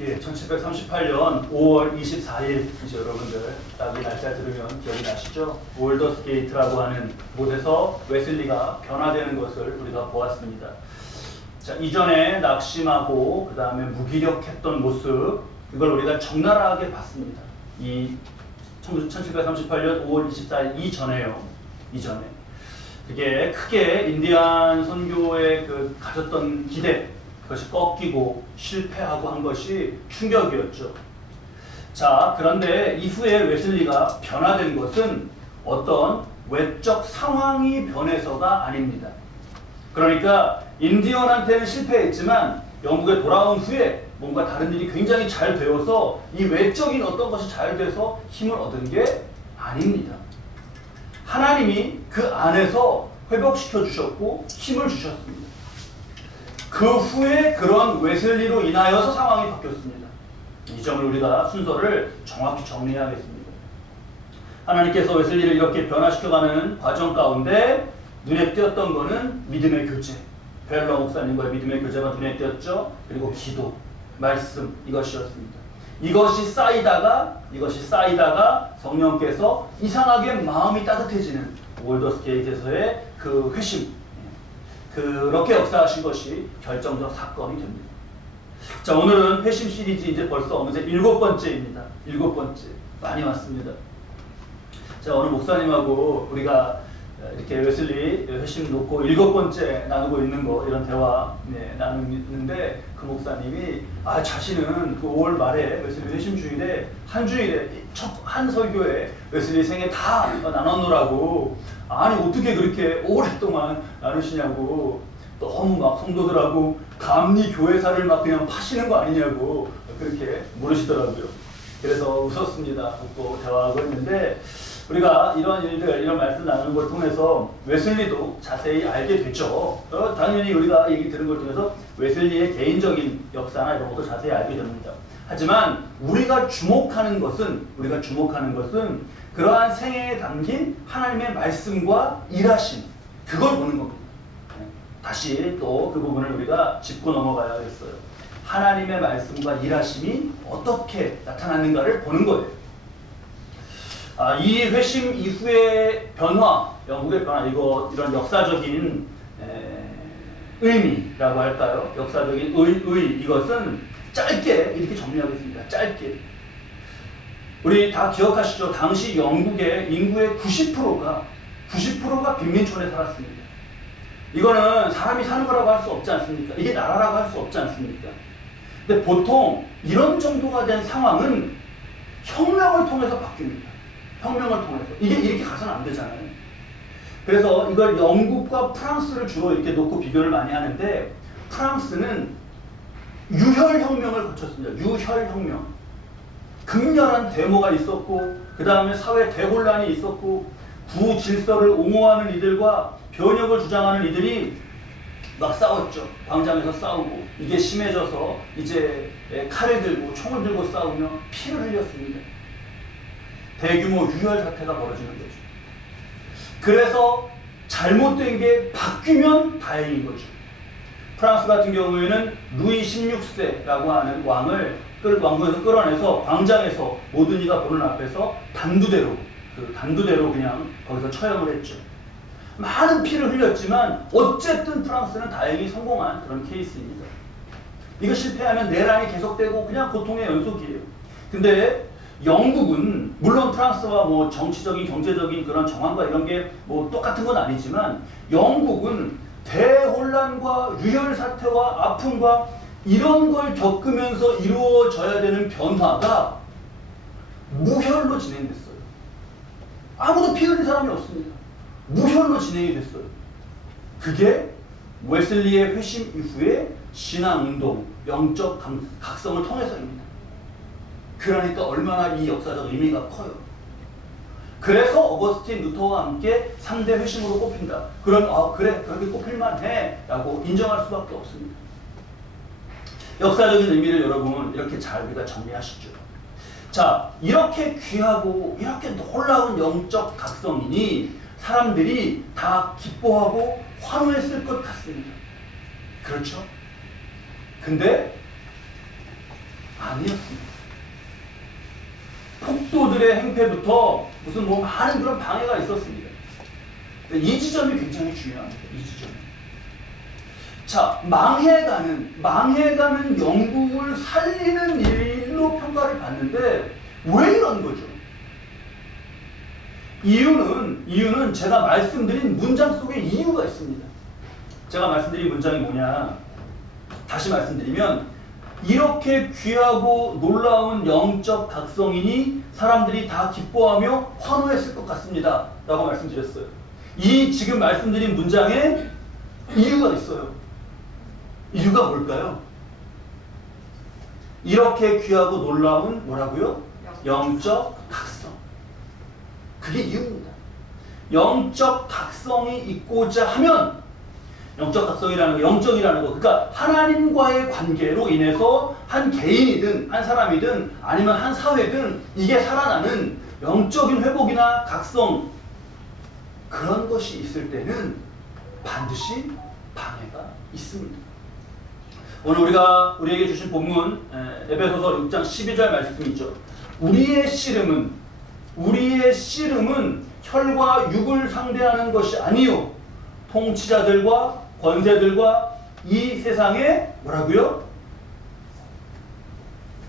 예, 1738년 5월 24일 이제 여러분들 딱 이 날짜 들으면 기억이 나시죠? 올더스 게이트라고 하는 곳에서 웨슬리가 변화되는 것을 우리가 보았습니다. 자, 이전에 낙심하고 그 다음에 무기력했던 모습, 이걸 우리가 적나라하게 봤습니다. 이 1738년 5월 24일 이전에요. 이전에 그게 크게 인디안 선교에 그 가졌던 기대, 그것이 꺾이고 실패하고 한 것이 충격이었죠. 자, 그런데 이후에 웨슬리가 변화된 것은 어떤 외적 상황이 변해서가 아닙니다. 그러니까 인디언한테는 실패했지만 영국에 돌아온 후에 뭔가 다른 일이 굉장히 잘 되어서 이 외적인 어떤 것이 잘 돼서 힘을 얻은 게 아닙니다. 하나님이 그 안에서 회복시켜 주셨고 힘을 주셨습니다. 그 후에 그런 웨슬리로 인하여서 상황이 바뀌었습니다. 이 점을 우리가 순서를 정확히 정리해야겠습니다. 하나님께서 웨슬리를 이렇게 변화시켜가는 과정 가운데 눈에 띄었던 것은 믿음의 교제, 벨러 목사님과의 믿음의 교제가 눈에 띄었죠. 그리고 기도, 말씀, 이것이었습니다. 이것이 쌓이다가 성령께서 이상하게 마음이 따뜻해지는 올더스 게이트에서의 그 회심, 그렇게 역사하신 것이 결정적 사건이 됩니다. 자, 오늘은 회심 시리즈 이제 벌써 어느새 7번째입니다. 7번째. 많이 왔습니다. 자, 오늘 목사님하고 우리가 이렇게 웨슬리 회심 놓고 7번째 나누고 있는 거, 이런 대화 나누는데 그 목사님이 자신은 그 5월 말에 웨슬리 회심 주일에 한 주일에 한 설교에 웨슬리 생애 다 나눴노라고, 아니 어떻게 그렇게 오랫동안 나누시냐고, 너무 막 성도들하고 감리 교회사를 막 그냥 파시는 거 아니냐고 그렇게 물으시더라고요. 그래서 웃었습니다. 웃고 대화하고 있는데, 우리가 이런 일들, 이런 말씀 나누는 걸 통해서 웨슬리도 자세히 알게 됐죠. 당연히 우리가 얘기 들은 걸 통해서 웨슬리의 개인적인 역사나 이런 것도 자세히 알게 됩니다. 하지만 우리가 주목하는 것은 그러한 생애에 담긴 하나님의 말씀과 일하심, 그걸 보는 겁니다. 다시 또 그 부분을 우리가 짚고 넘어가야겠어요. 하나님의 말씀과 일하심이 어떻게 나타났는가를 보는 거예요. 이 회심 이후의 변화, 영국의 변화, 이런 역사적인 의미라고 할까요? 역사적인 이것은 짧게 이렇게 정리하겠습니다. 짧게. 우리 다 기억하시죠? 당시 영국의 인구의 90%가 빈민촌에 살았습니다. 이거는 사람이 사는 거라고 할 수 없지 않습니까? 이게 나라라고 할 수 없지 않습니까? 근데 보통 이런 정도가 된 상황은 혁명을 통해서 바뀝니다. 혁명을 통해서. 이게 이렇게 가서는 안 되잖아요. 그래서 이걸 영국과 프랑스를 주로 이렇게 놓고 비교를 많이 하는데, 프랑스는 유혈혁명을 거쳤습니다. 유혈혁명. 극렬한 데모가 있었고, 그 다음에 사회 대혼란이 있었고, 구질서를 옹호하는 이들과 변혁을 주장하는 이들이 막 싸웠죠. 광장에서 싸우고, 이게 심해져서 이제 칼을 들고 총을 들고 싸우며 피를 흘렸습니다. 대규모 유혈 사태가 벌어지는 거죠. 그래서 잘못된 게 바뀌면 다행인 거죠. 프랑스 같은 경우에는 루이 16세라고 하는 왕을 왕궁에서 끌어내서 광장에서 모든 이가 보는 앞에서 단두대로 그냥 거기서 처형을 했죠. 많은 피를 흘렸지만 어쨌든 프랑스는 다행히 성공한 그런 케이스입니다. 이거 실패하면 내란이 계속되고 그냥 고통의 연속이에요. 근데 영국은 물론 프랑스와 뭐 정치적인, 경제적인 그런 정황과 이런 게 뭐 똑같은 건 아니지만, 영국은 대혼란과 유혈 사태와 아픔과 이런 걸 겪으면서 이루어져야 되는 변화가 무혈로 진행됐어요. 아무도 피 흘린 사람이 없습니다. 무혈로 진행이 됐어요. 그게 웨슬리의 회심 이후에 신앙운동, 영적 각성을 통해서입니다. 그러니까 얼마나 이 역사적 의미가 커요. 그래서 어거스틴 루터와 함께 3대 회심으로 꼽힌다. 그럼 그래, 그렇게 꼽힐만해 라고 인정할 수밖에 없습니다. 역사적인 의미를 여러분 이렇게 잘 우리가 정리하시죠. 자, 이렇게 귀하고 이렇게 놀라운 영적 각성이니 사람들이 다 기뻐하고 환호했을 것 같습니다. 그렇죠? 근데 아니었습니다. 폭도들의 행패부터 무슨 뭐 많은 그런 방해가 있었습니다. 이 지점이 굉장히 중요합니다. 이 지점이. 자, 망해가는 영국을 살리는 일로 평가를 받는데 왜 이런 거죠? 이유는 제가 말씀드린 문장 속에 이유가 있습니다. 제가 말씀드린 문장이 뭐냐? 다시 말씀드리면 이렇게 귀하고 놀라운 영적 각성이니 사람들이 다 기뻐하며 환호했을 것 같습니다. 라고 말씀드렸어요. 이 지금 말씀드린 문장에 이유가 있어요. 이유가 뭘까요? 이렇게 귀하고 놀라운 뭐라고요? 영적 각성. 그게 이유입니다. 영적 각성이 있고자 하면 영적 각성이라는 거, 영적이라는 거, 그러니까 하나님과의 관계로 인해서 한 개인이든 한 사람이든 아니면 한 사회든 이게 살아나는 영적인 회복이나 각성 그런 것이 있을 때는 반드시 방해가 있습니다. 오늘 우리에게 주신 본문 에베소서 6장 12절 말씀이 있죠. 우리의 씨름은 혈과 육을 상대하는 것이 아니요 통치자들과 권세들과 이 세상의 뭐라고요?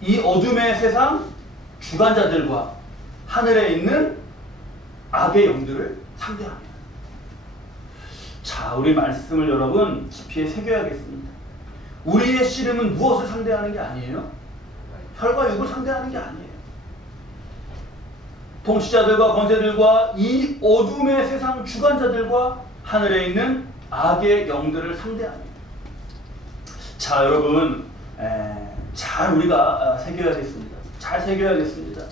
이 어둠의 세상 주관자들과 하늘에 있는 악의 영들을 상대합니다. 자, 우리 말씀을 여러분 깊이 새겨야겠습니다. 우리의 씨름은 무엇을 상대하는 게 아니에요? 혈과 육을 상대하는 게 아니에요. 통치자들과 권세들과 이 어둠의 세상 주관자들과 하늘에 있는 악의 영들을 상대합니다. 자, 여러분 잘 우리가 새겨야겠습니다. 잘 새겨야겠습니다.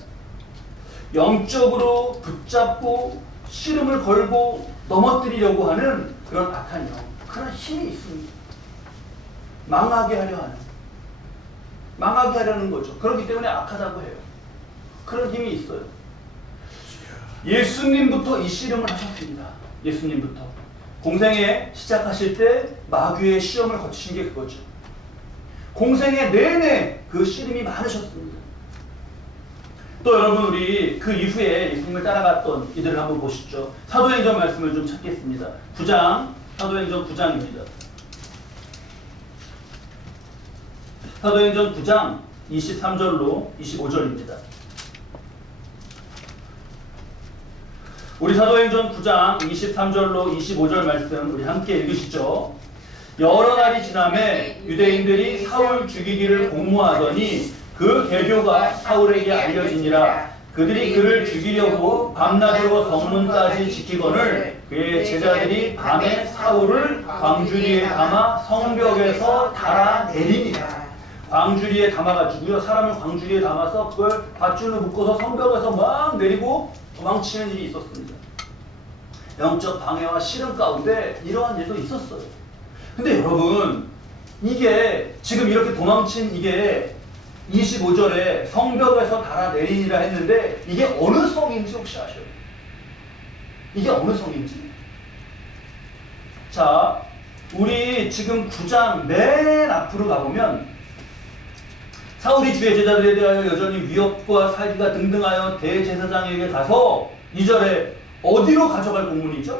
영적으로 붙잡고 씨름을 걸고 넘어뜨리려고 하는 그런 악한 영, 그런 힘이 있습니다. 망하게 하려는 거죠. 그렇기 때문에 악하다고 해요. 그런 힘이 있어요. 예수님부터 이 씨름을 하셨습니다. 예수님부터. 공생에 시작하실 때 마귀의 시험을 거치신 게 그거죠. 공생에 내내 그 씨름이 많으셨습니다. 또 여러분 우리 그 이후에 예수님을 따라갔던 이들을 한번 보시죠. 사도행전 말씀을 좀 찾겠습니다. 9장, 사도행전 9장입니다. 사도행전 9장 23절로 25절입니다. 우리 사도행전 9장 23절로 25절 말씀 우리 함께 읽으시죠. 여러 날이 지나매 유대인들이 사울 죽이기를 공모하더니 그 계교가 사울에게 알려지니라. 그들이 그를 죽이려고 밤낮으로 성문까지 지키거늘 그의 제자들이 밤에 사울을 광주리에 담아 성벽에서 달아내리니라. 광주리에 담아가지고요, 사람을 광주리에 담아서 그걸 밧줄로 묶어서 성벽에서 막 내리고 도망치는 일이 있었습니다. 영적 방해와 씨름 가운데 이러한 일도 있었어요. 근데 여러분, 이게 지금 이렇게 도망친 이게 25절에 성벽에서 달아내리니라 했는데 이게 어느 성인지 혹시 아셔요? 이게 어느 성인지? 자, 우리 지금 9장 맨 앞으로 가보면 사울이 주의 제자들에 대하여 여전히 위협과 살기가 등등하여 대제사장에게 가서 2절에 어디로 가져갈 공문이죠?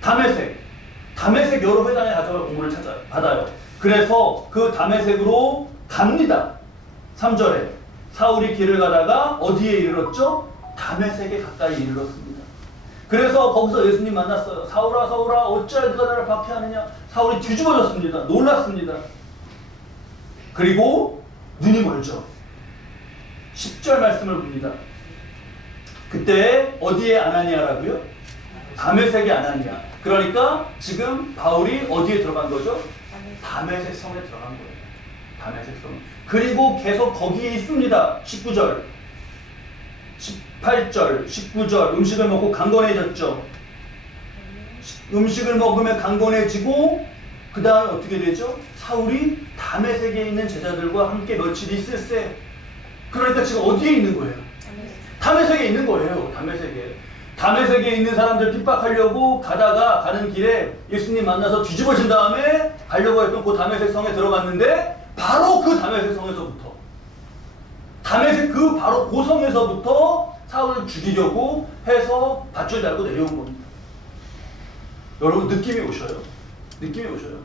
다메섹 여러 회당에 가져갈 공문을 받아요. 그래서 그 다메섹으로 갑니다. 3절에 사울이 길을 가다가 어디에 이르렀죠? 다메섹에 가까이 이르렀습니다. 그래서 거기서 예수님 만났어요. 사울아 사울아 어찌하여 네가 나를 박해하느냐. 사울이 뒤집어졌습니다. 놀랐습니다. 그리고 눈이 멀죠. 10절 말씀을 봅니다. 그때 어디에 아나니아라고요? 다메섹의 아나니아. 그러니까 지금 바울이 어디에 들어간 거죠? 다메섹 성에 들어간 거예요. 다메섹 성. 그리고 계속 거기에 있습니다. 19절, 18절, 19절 음식을 먹고 강건해졌죠. 음식을 먹으면 강건해지고 그 다음에 어떻게 되죠? 사울이 다메섹에 있는 제자들과 함께 며칠 있을세. 그러니까 지금 어디에 있는 거예요? 다메섹에 있는 거예요. 다메섹에 있는 사람들 핍박하려고 가는 길에 예수님 만나서 뒤집어진 다음에 가려고 했던 그 다메섹 성에 들어갔는데 바로 그 다메섹 성에서부터 다메섹 그 바로 그 성에서부터 사울을 죽이려고 해서 밧줄 달고 내려온 겁니다. 여러분 느낌이 오셔요? 느낌이 오셔요?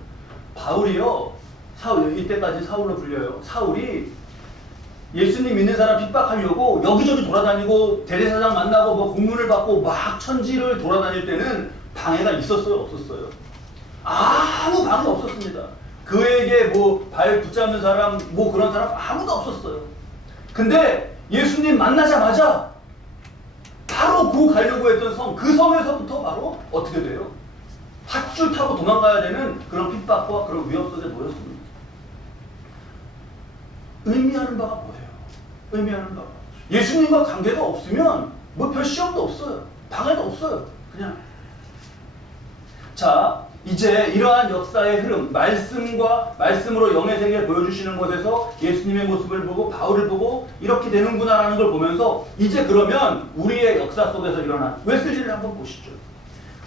바울이요, 사울, 이때까지 사울로 불려요. 사울이 예수님 믿는 사람 핍박하려고 여기저기 돌아다니고 대제사장 만나고 뭐 공문을 받고 막 천지를 돌아다닐 때는 방해가 있었어요? 없었어요? 아무 방해 없었습니다. 그에게 뭐 발 붙잡는 사람 뭐 그런 사람 아무도 없었어요. 근데 예수님 만나자마자 바로 그 가려고 했던 성, 그 성에서부터 바로 어떻게 돼요? 밧줄 타고 도망가야 되는 그런 핍박과 그런 위협 속에 놓였습니다. 의미하는 바가 뭐예요? 의미하는 바가 예수님과 관계가 없으면 뭐 별 시험도 없어요. 방해도 없어요. 그냥. 자, 이제 이러한 역사의 흐름, 말씀으로 영의 세계를 보여주시는 것에서 예수님의 모습을 보고 바울을 보고 이렇게 되는구나라는 걸 보면서 이제 그러면 우리의 역사 속에서 일어난 웨슬리를 한번 보시죠.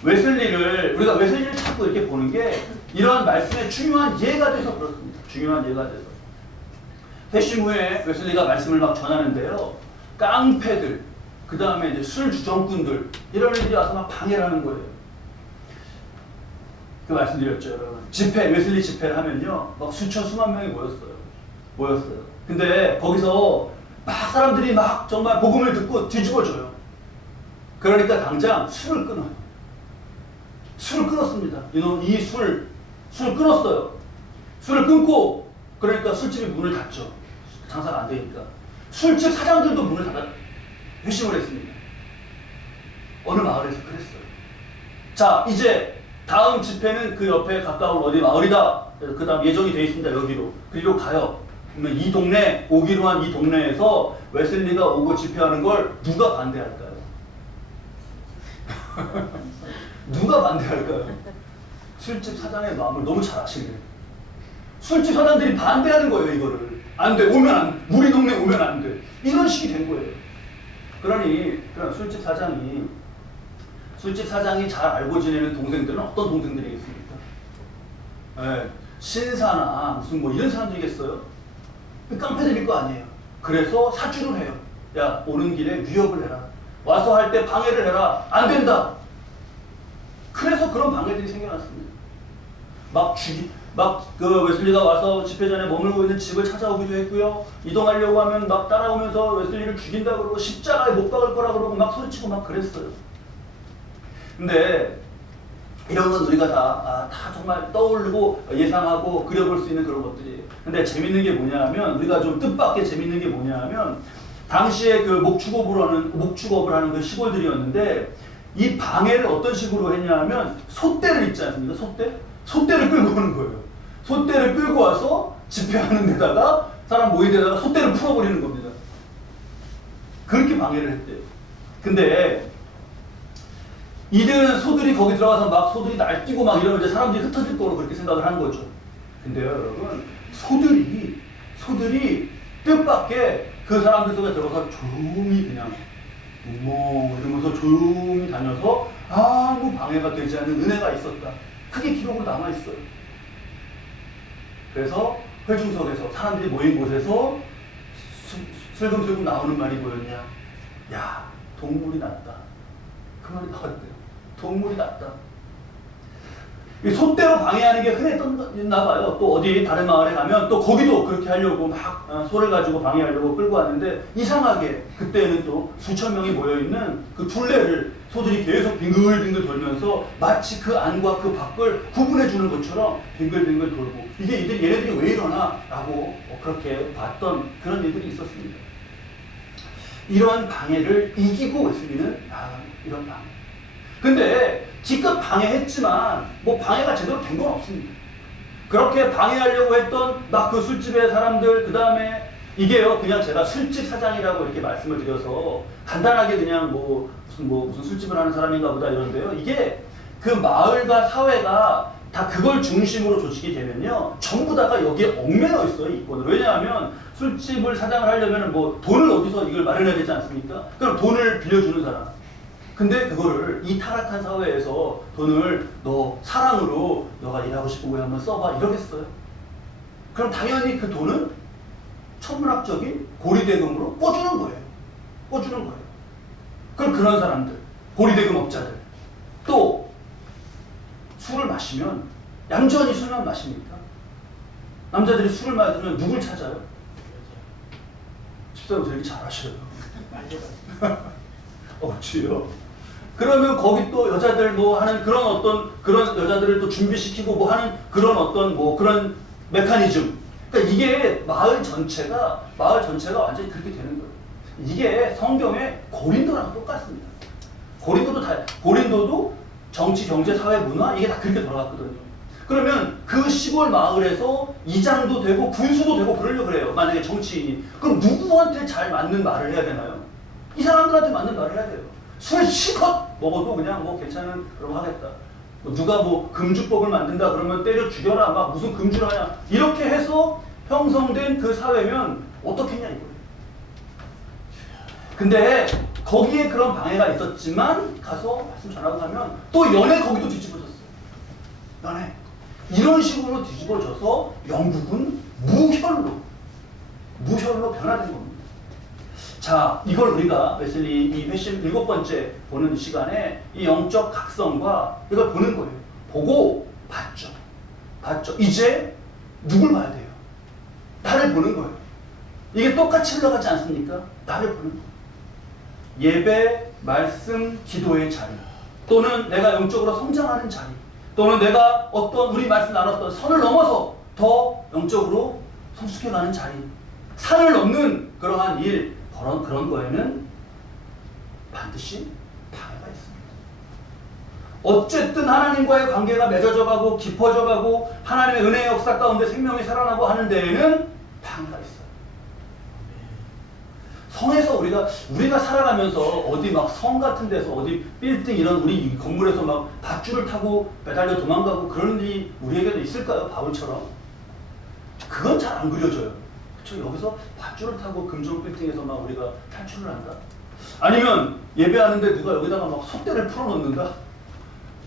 우리가 웨슬리를 자꾸 이렇게 보는 게 이러한 말씀의 중요한 예가 돼서 그렇습니다. 중요한 예가 돼서. 회심 후에 웨슬리가 말씀을 막 전하는데요. 깡패들, 그 다음에 이제 술 주정꾼들, 이런 애들이 와서 막 방해를 하는 거예요. 그 말씀드렸죠, 여러분. 집회, 웨슬리 집회를 하면요, 막 수천, 수만 명이 모였어요. 근데 거기서 막 사람들이 막 정말 복음을 듣고 뒤집어져요. 그러니까 당장 술을 끊어요. 술을 끊었습니다. 이 술을 끊었어요. 술을 끊고, 그러니까 술집이 문을 닫죠. 장사가 안 되니까. 술집 사장들도 문을 닫아 회심을 했습니다. 어느 마을에서 그랬어요. 자, 이제 다음 집회는 그 옆에 가까운 어디 마을이다. 그 다음 예정이 되어 있습니다. 여기로. 그리로 가요. 그러면 이 동네, 오기로 한 이 동네에서 웨슬리가 오고 집회하는 걸 누가 반대할까요? 누가 반대할까요? 술집 사장의 마음을 너무 잘 아시네요. 술집 사장들이 반대하는 거예요, 이거를. 안 돼, 우리 동네 오면 안 돼. 이런 식이 된 거예요. 그러니 술집 사장이 잘 알고 지내는 동생들은 어떤 동생들이겠습니까? 네, 신사나 무슨 뭐 이런 사람들이겠어요? 깡패들일 거 아니에요. 그래서 사주를 해요. 야, 오는 길에 위협을 해라. 와서 할 때 방해를 해라. 안 된다. 그래서 그런 방해들이 생겨났습니다. 그 웨슬리가 와서 집회 전에 머물고 있는 집을 찾아오기도 했고요. 이동하려고 하면 막 따라오면서 웨슬리를 죽인다 그러고 십자가에 못 박을 거라 그러고 막 소리치고 막 그랬어요. 근데 이런 건 우리가 다 정말 떠오르고 예상하고 그려볼 수 있는 그런 것들이에요. 근데 재밌는 게 뭐냐면, 우리가 좀 뜻밖의 재밌는 게 뭐냐면, 당시에 그 목축업을 하는 그 시골들이었는데, 이 방해를 어떤 식으로 했냐면, 솥대를 있지 않습니까? 솥대를 끌고 오는 거예요. 솥대를 끌고 와서 집회하는 데다가, 사람 모인 데다가 솥대를 풀어버리는 겁니다. 그렇게 방해를 했대요. 근데 이들은 소들이 거기 들어가서 막 소들이 날뛰고 막 이러면 이제 사람들이 흩어질 거로 그렇게 생각을 하는 거죠. 근데요, 여러분, 소들이 뜻밖의 그 사람들 속에 들어가서 조용히 그냥 이러면서 조용히 다녀서 아무 방해가 되지 않는 은혜가 있었다. 그게 기록으로 남아있어요. 그래서 회중석에서 사람들이 모인 곳에서 슬금슬금 나오는 말이 뭐였냐? 야, 동물이 낫다. 그 말이 나왔대요. 동물이 낫다. 이 솥대로 방해하는 게 흔했나 봐요. 또 어디 다른 마을에 가면 또 거기도 그렇게 하려고 막 소를 가지고 방해하려고 끌고 왔는데, 이상하게 그때는 또 수천 명이 모여있는 그 둘레를 소들이 계속 빙글빙글 돌면서 마치 그 안과 그 밖을 구분해주는 것처럼 빙글빙글 돌고, 이게 얘네들이 왜 이러나? 라고 그렇게 봤던 그런 일들이 있었습니다. 이러한 방해를 이기고 웨슬리는 이런 방해. 근데 기껏 방해했지만 뭐 방해가 제대로 된 건 없습니다. 그렇게 방해하려고 했던 막 그 술집의 사람들, 그 다음에 이게요, 그냥 제가 술집 사장이라고 이렇게 말씀을 드려서 간단하게 그냥 무슨 술집을 하는 사람인가 보다 이런데요. 이게 그 마을과 사회가 다 그걸 중심으로 조직이 되면요, 전부 다가 여기에 얽매여 있어요, 이권으로. 왜냐하면 술집을 사장을 하려면 뭐 돈을 어디서 이걸 마련해야 되지 않습니까? 그럼 돈을 빌려주는 사람. 근데 그거를 이 타락한 사회에서 돈을 너 사랑으로 너가 일하고 싶은 거에 한번 써봐 이러겠어요? 그럼 당연히 그 돈은 천문학적인 고리대금으로 꿔주는 거예요. 꿔주는 거예요. 그럼 그런 사람들, 고리대금 업자들, 또 술을 마시면 얌전히 술만 마십니까? 남자들이 술을 마시면 누굴 찾아요? 집사람 되게 잘하셔요. 주요. 그러면 거기 또 여자들 뭐 하는 그런 어떤 그런 여자들을 또 준비시키고 뭐 하는 그런 어떤 뭐 그런 메커니즘. 그러니까 이게 마을 전체가 완전히 그렇게 되는 거예요. 이게 성경의 고린도랑 똑같습니다. 고린도도 정치, 경제, 사회, 문화 이게 다 그렇게 돌아갔거든요. 그러면 그 시골 마을에서 이장도 되고 군수도 되고 그러려고 그래요. 만약에 정치인이. 그럼 누구한테 잘 맞는 말을 해야 되나요? 이 사람들한테 맞는 말을 해야 돼요. 술 실컷 먹어도 그냥 뭐 괜찮은 그럼 하겠다. 누가 뭐 금주법을 만든다 그러면 때려 죽여라 막 무슨 금주를 하냐 이렇게 해서 형성된 그 사회면 어떻겠냐 이거예요. 근데 거기에 그런 방해가 있었지만 가서 말씀 전하고 가면 또 연애 거기도 뒤집어졌어요. 연애 이런 식으로 뒤집어져서 영국은 무혈로 변화된 겁니다. 자, 이걸 우리가 웨슬리 이 회심 7번째 보는 시간에 이 영적 각성과 이걸 보는 거예요. 보고 봤죠. 이제 누굴 봐야 돼요? 나를 보는 거예요. 이게 똑같이 흘러가지 않습니까? 나를 보는 거예요. 예배, 말씀, 기도의 자리 또는 내가 영적으로 성장하는 자리 또는 내가 어떤 우리 말씀 나눴던 선을 넘어서 더 영적으로 성숙해가는 자리 산을 넘는 그러한 일 그런 거에는 반드시 방해가 있습니다. 어쨌든 하나님과의 관계가 맺어져가고 깊어져가고 하나님의 은혜의 역사 가운데 생명이 살아나고 하는 데에는 방해가 있어요. 성에서 우리가 살아가면서 어디 막 성 같은 데서 어디 빌딩 이런 우리 건물에서 막 밧줄을 타고 매달려 도망가고 그런 일이 우리에게도 있을까요? 바울처럼? 그건 잘 안 그려져요. 여기서 밧줄을 타고 금종 빌딩에서 막 우리가 탈출을 한다. 아니면 예배하는데 누가 여기다가 막 속대를 풀어놓는다.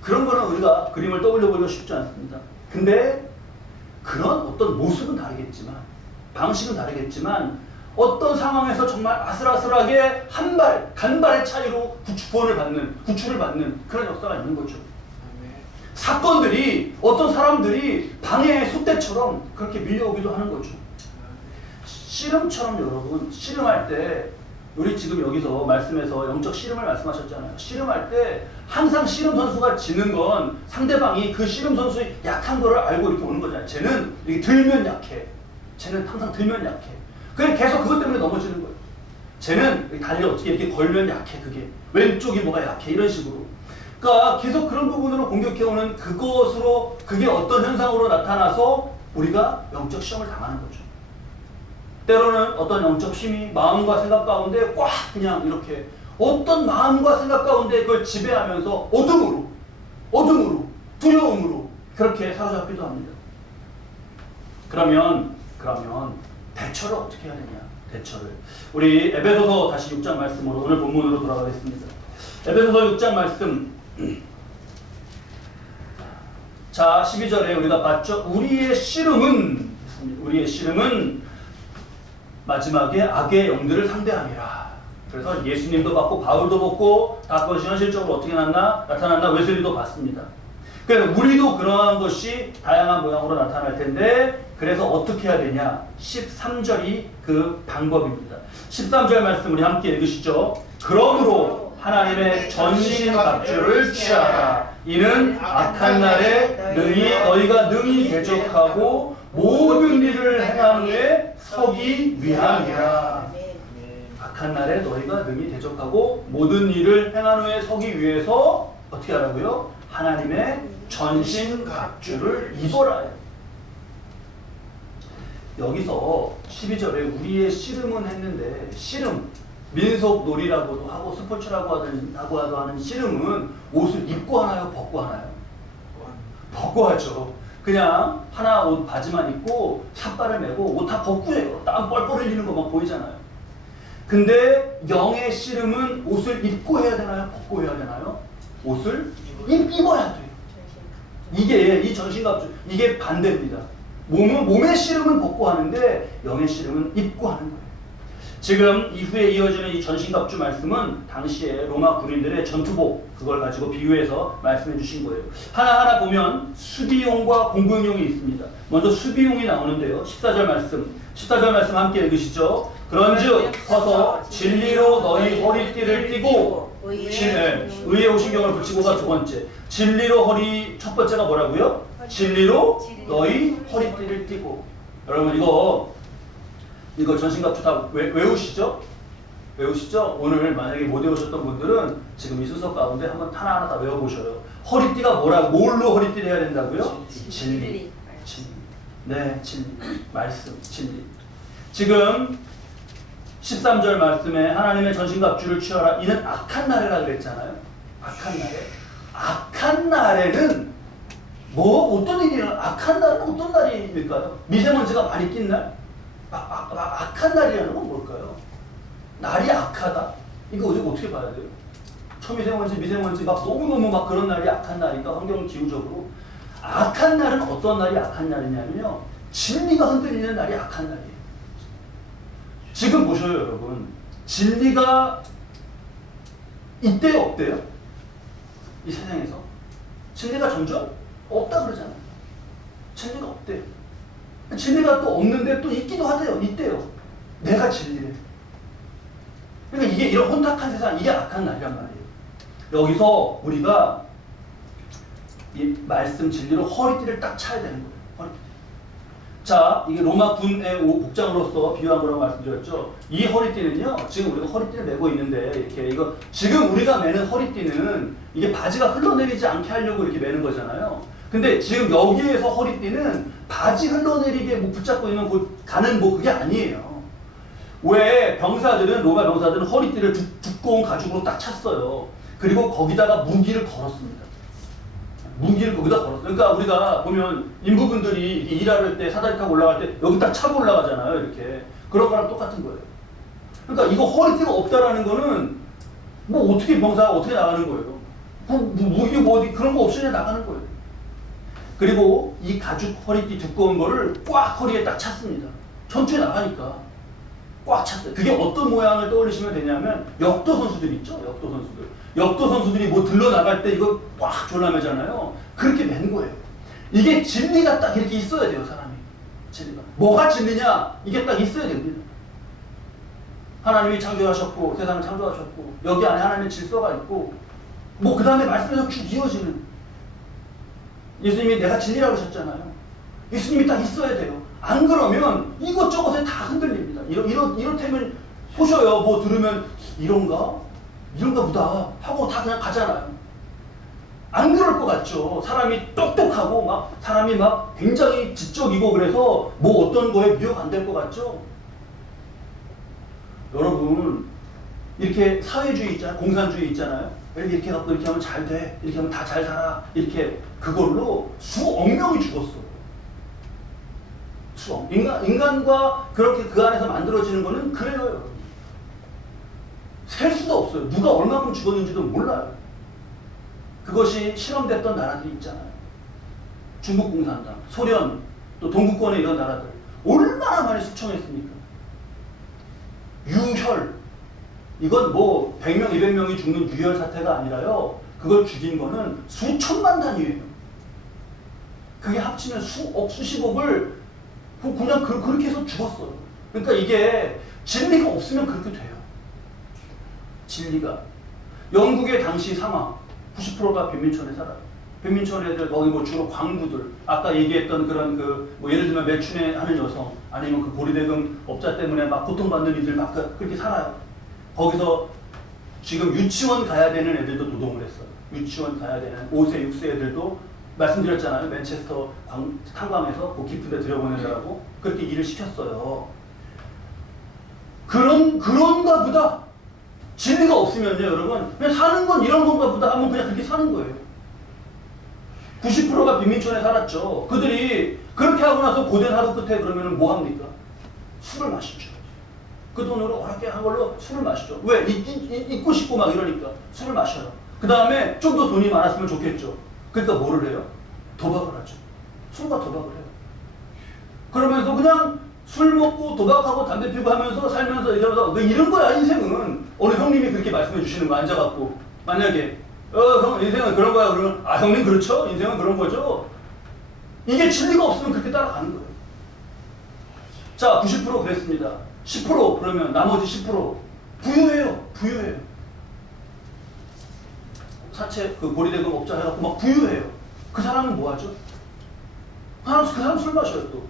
그런 거는 우리가 그림을 떠올려보기가 쉽지 않습니다. 근데 그런 어떤 모습은 다르겠지만 방식은 다르겠지만 어떤 상황에서 정말 아슬아슬하게 간발의 차이로 구출을 받는 그런 역사가 있는 거죠. 사건들이 어떤 사람들이 방해의 숫대처럼 그렇게 밀려오기도 하는 거죠. 씨름처럼 여러분, 씨름할 때 우리 지금 여기서 말씀에서 영적 씨름을 말씀하셨잖아요. 씨름할 때 항상 씨름 선수가 지는 건 상대방이 그 씨름 선수의 약한 거를 알고 이렇게 오는 거잖아요. 쟤는 이렇게 들면 약해. 쟤는 항상 들면 약해. 그냥 계속 그것 때문에 넘어지는 거예요. 쟤는 다리를 어떻게 이렇게 걸면 약해. 그게 왼쪽이 뭐가 약해. 이런 식으로. 그러니까 계속 그런 부분으로 공격해오는 그것으로 그게 어떤 현상으로 나타나서 우리가 영적 시험을 당하는 거죠. 때로는 어떤 영적 힘이 마음과 생각 가운데 꽉 그냥 이렇게 어떤 마음과 생각 가운데 그걸 지배하면서 어둠으로 두려움으로 그렇게 사로잡기도 합니다. 그러면 대처를 어떻게 해야 되냐? 대처를 우리 에베소서 다시 6장 말씀으로 오늘 본문으로 돌아가겠습니다. 에베소서 6장 말씀 자 12절에 우리가 봤죠. 우리의 씨름은 마지막에 악의 영들을 상대함이라. 그래서 예수님도 받고 바울도 받고 다 그것이 현실적으로 어떻게 나타났나 웨슬리도 봤습니다. 그래서 우리도 그러한 것이 다양한 모양으로 나타날 텐데 그래서 어떻게 해야 되냐? 13절이 그 방법입니다. 13절 말씀 우리 함께 읽으시죠. 그러므로 하나님의 전신갑주를 취하라. 이는 악한 날에 너희가 능히 대적하고 모든 일을 행한 후에 서기 위함이라. 악한 날에 너희가 능히 대적하고 모든 일을 행한 후에 서기 위해서 어떻게 하라고요? 하나님의 전신갑주를 입어라. 여기서 12절에 우리의 씨름은 했는데 씨름, 민속놀이라고도 하고 스포츠라고 하는 씨름은 옷을 입고 하나요? 벗고 하나요? 벗고 하죠. 그냥 하나 옷 바지만 입고 삿발을 메고 옷 다 벗고 해요. 땀 뻘뻘 흘리는 거 막 보이잖아요. 근데 영의 씨름은 옷을 입고 해야 되나요? 벗고 해야 되나요? 옷을 입어야 돼요. 이게 이 전신갑주 이게 반대입니다. 몸의 씨름은 벗고 하는데 영의 씨름은 입고 하는 거예요. 지금 이후에 이어지는 이 전신갑주 말씀은 당시에 로마 군인들의 전투복 그걸 가지고 비유해서 말씀해 주신 거예요. 하나하나 보면 수비용과 공부용이 있습니다. 먼저 수비용이 나오는데요. 14절 말씀 함께 읽으시죠. 그런즉 서서 진리로 너희 허리띠를 띠고 의의 오신경을 붙이고가 두 번째. 진리로 첫 번째가 뭐라고요? 진리로 너희 허리띠를 띠고. 여러분 이거 전신갑주 다 외우시죠? 외우시죠? 오늘 만약에 못 외우셨던 분들은 지금 이 순서 가운데 한번 하나하나 다 외워보셔요. 허리띠가 뭘로 허리띠를 해야 된다고요? 진리. 네, 진리. 말씀, 진리. 지금 13절 말씀에 하나님의 전신갑주를 취하라. 이는 악한 날이라 그랬잖아요. 악한 날에는 어떤 일이 악한 날은 어떤 날일까요? 미세먼지가 많이 낀 날? 악한 날이라는 건 뭘까요? 날이 악하다? 이거 어떻게 봐야 돼요? 미세먼지 막 너무너무 막 그런 날이 악한 날인가? 환경 기후적으로. 악한 날은 어떤 날이 악한 날이냐면요. 진리가 흔들리는 날이 악한 날이에요. 지금 보셔요, 여러분. 진리가 있대요, 없대요? 이 세상에서. 진리가 점점 없다 그러잖아요. 진리가 없대요. 진리가 또 없는데 또 있기도 하대요. 있대요. 내가 진리래. 그러니까 이게 이런 혼탁한 세상, 이게 악한 날이란 말이에요. 여기서 우리가 이 말씀 진리로 허리띠를 딱 차야 되는 거예요. 허리띠. 자, 이게 로마 군의 복장으로서 비유한 거라고 말씀드렸죠. 이 허리띠는요, 지금 우리가 허리띠를 메고 있는데, 지금 우리가 매는 허리띠는 이게 바지가 흘러내리지 않게 하려고 이렇게 매는 거잖아요. 근데 지금 여기에서 허리띠는 바지 흘러내리게 붙잡고 있는 가는 그게 아니에요. 왜 로마 병사들은 허리띠를 두꺼운 가죽으로 딱 찼어요. 그리고 거기다가 무기를 걸었습니다. 무기를 거기다 걸었어요. 그러니까 우리가 보면 인부분들이 일할 때 사다리 타고 올라갈 때 여기 딱 차고 올라가잖아요. 이렇게. 그런 거랑 똑같은 거예요. 그러니까 이거 허리띠가 없다라는 거는 어떻게 병사가 어떻게 나가는 거예요. 무기 어디 그런 거 없이 그냥 나가는 거예요. 그리고 이 가죽 허리띠 두꺼운 거를 꽉 허리에 딱 찼습니다. 전투에 나가니까 꽉 찼어요. 그게 어떤 모양을 떠올리시면 되냐면 역도 선수들 있죠? 역도 선수들이 들러 나갈 때 이거 꽉 졸라매잖아요. 그렇게 맨 거예요. 이게 진리가 딱 이렇게 있어야 돼요, 사람이. 진리가. 뭐가 진리냐? 이게 딱 있어야 됩니다. 하나님이 창조하셨고 세상을 창조하셨고 여기 안에 하나님의 질서가 있고 그 다음에 말씀에서 쭉 이어지는 예수님이 내가 진리라고 하셨잖아요. 예수님이 딱 있어야 돼요. 안 그러면 이것저것에 다 흔들립니다. 이렇다면 보셔요. 들으면 이런가 보다 하고 다 그냥 가잖아요. 안 그럴 것 같죠. 사람이 똑똑하고 사람이 굉장히 지적이고 그래서 어떤 거에 미혹 안 될 것 같죠. 여러분 이렇게 사회주의 있잖아요. 공산주의 있잖아요. 이렇게 갖고 이렇게 하면 잘 돼. 이렇게 하면 다 잘 살아. 이렇게 그걸로 수억 명이 죽었어. 인간과 그렇게 그 안에서 만들어지는 거는 그래요, 여러분. 셀 수도 없어요. 누가 얼마큼 죽었는지도 몰라요. 그것이 실험됐던 나라들이 있잖아요. 중국 공산당, 소련, 또 동구권의 이런 나라들 얼마나 많이 숙청했습니까? 유혈. 이건 100명, 200명이 죽는 유혈 사태가 아니라요. 그걸 죽인 거는 수천만 단위예요. 그게 합치면 수억, 수십억을 그냥 그렇게 해서 죽었어요. 그러니까 이게 진리가 없으면 그렇게 돼요. 진리가. 영국의 당시 상황 90%가 빈민촌에 살아요. 빈민촌 애들 거기 주로 광부들 아까 얘기했던 그런 예를 들면 매춘에 하는 여성 아니면 고리대금 업자 때문에 고통받는 이들 그렇게 살아요. 거기서 지금 유치원 가야 되는 애들도 노동을 했어요. 유치원 가야 되는 5세, 6세 애들도 말씀드렸잖아요. 맨체스터 탄광에서 깊은 데 들여보내라고 그렇게 일을 시켰어요. 그런가 보다. 진리가 없으면요, 여러분. 그냥 사는 건 이런 건가 보다 하면 그냥 그렇게 사는 거예요. 90%가 빈민촌에 살았죠. 그들이 그렇게 하고 나서 고된 하루 끝에 그러면 뭐 합니까? 술을 마시죠. 그 돈으로 어렵게 한 걸로 술을 마시죠. 왜? 잊고 싶고 이러니까 술을 마셔요. 그 다음에 좀 더 돈이 많았으면 좋겠죠. 그러니까 뭐를 해요? 도박을 하죠. 술과 도박을 해요. 그러면서 그냥 술 먹고 도박하고 담배 피고 하면서 살면서 이러면서 너 이런 거야 인생은. 어느 형님이 그렇게 말씀해 주시는 거 앉아갖고 만약에 형 인생은 그런 거야 그러면 아 형님 그렇죠 인생은 그런 거죠. 이게 진리가 없으면 그렇게 따라가는 거예요. 자 90% 그랬습니다. 10% 그러면 나머지 10% 부유해요. 부유해요. 사채 그 고리대금 업자 해갖고 막 부유해요. 그 사람은 뭐 하죠? 그 사람 술 마셔요 또.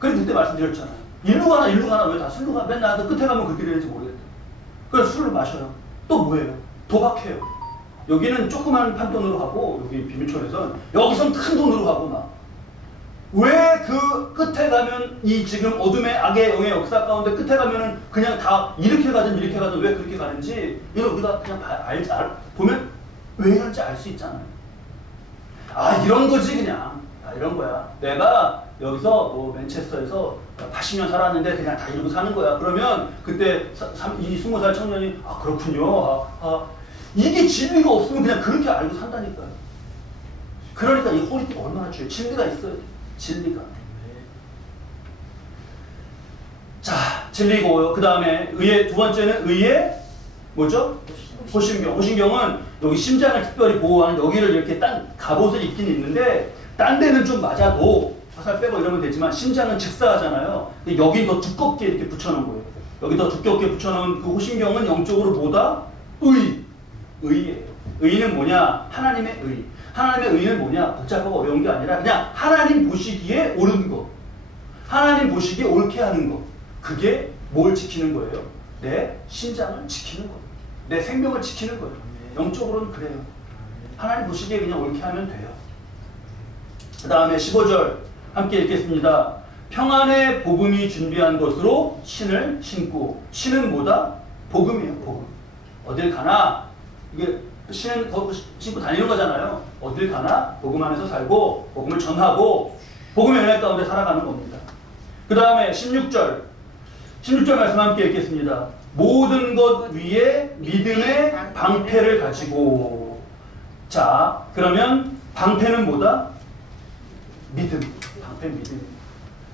그래 그때 말씀드렸잖아요. 일루 가나 왜 다 술로 가? 맨날 끝에 가면 그렇게 되는지 모르겠다. 그래서 술을 마셔요. 또 뭐예요? 도박해요. 여기는 조그만 판돈으로 하고 여기 비밀촌에선 여기선 큰 돈으로 하고 막. 왜 그 끝에 가면 이 지금 어둠의 악의 영의 역사 가운데 끝에 가면은 그냥 다 이렇게 가든 왜 그렇게 가는지 이거 우리가 그냥 보면 왜 이런지 알 수 있잖아요. 아 이런 거지 그냥. 아 이런 거야. 내가 여기서 뭐 맨체스터에서 80년 살았는데 그냥 다 이러고 사는 거야. 그러면 그때 이 20살 청년이 아 그렇군요. 이게 진리가 없으면 그냥 그렇게 알고 산다니까요. 그러니까 이 허리띠가 얼마나 중요해요. 진리가 있어야 돼. 진리가. 자, 진리고요. 그 다음에 의의 두 번째는 의의 뭐죠? 호심경. 호심경은 여기 심장을 특별히 보호하는 여기를 이렇게 딴 갑옷을 입긴 있는데 딴 데는 좀 맞아도 화살 빼고 이러면 되지만 심장은 직사하잖아요. 근데 여긴 더 두껍게 이렇게 붙여놓은 거예요. 여기 더 두껍게 붙여놓은 그 호심경은 영적으로 뭐다? 의예요. 의는 뭐냐? 하나님의 의. 하나님의 의는 뭐냐? 복잡하고 어려운 게 아니라 그냥 하나님 보시기에 옳은 거. 하나님 보시기에 옳게 하는 거. 그게 뭘 지키는 거예요? 내 심장을 지키는 거예요. 내 생명을 지키는 거예요. 영적으로는 그래요. 하나님 보시기에 그냥 옳게 하면 돼요. 그 다음에 15절 함께 읽겠습니다. 평안의 복음이 준비한 것으로 신을 신고. 신은 뭐다? 복음이에요. 복음. 어딜 가나 이게 신은 신고 다니는 거잖아요. 어딜 가나 복음 안에서 살고 복음을 전하고 복음의 은혜 가운데 살아가는 겁니다. 그 다음에 16절 말씀 함께 읽겠습니다. 모든 것 위에 믿음의 방패를 가지고. 자 그러면 방패는 뭐다? 믿음. 방패 믿음.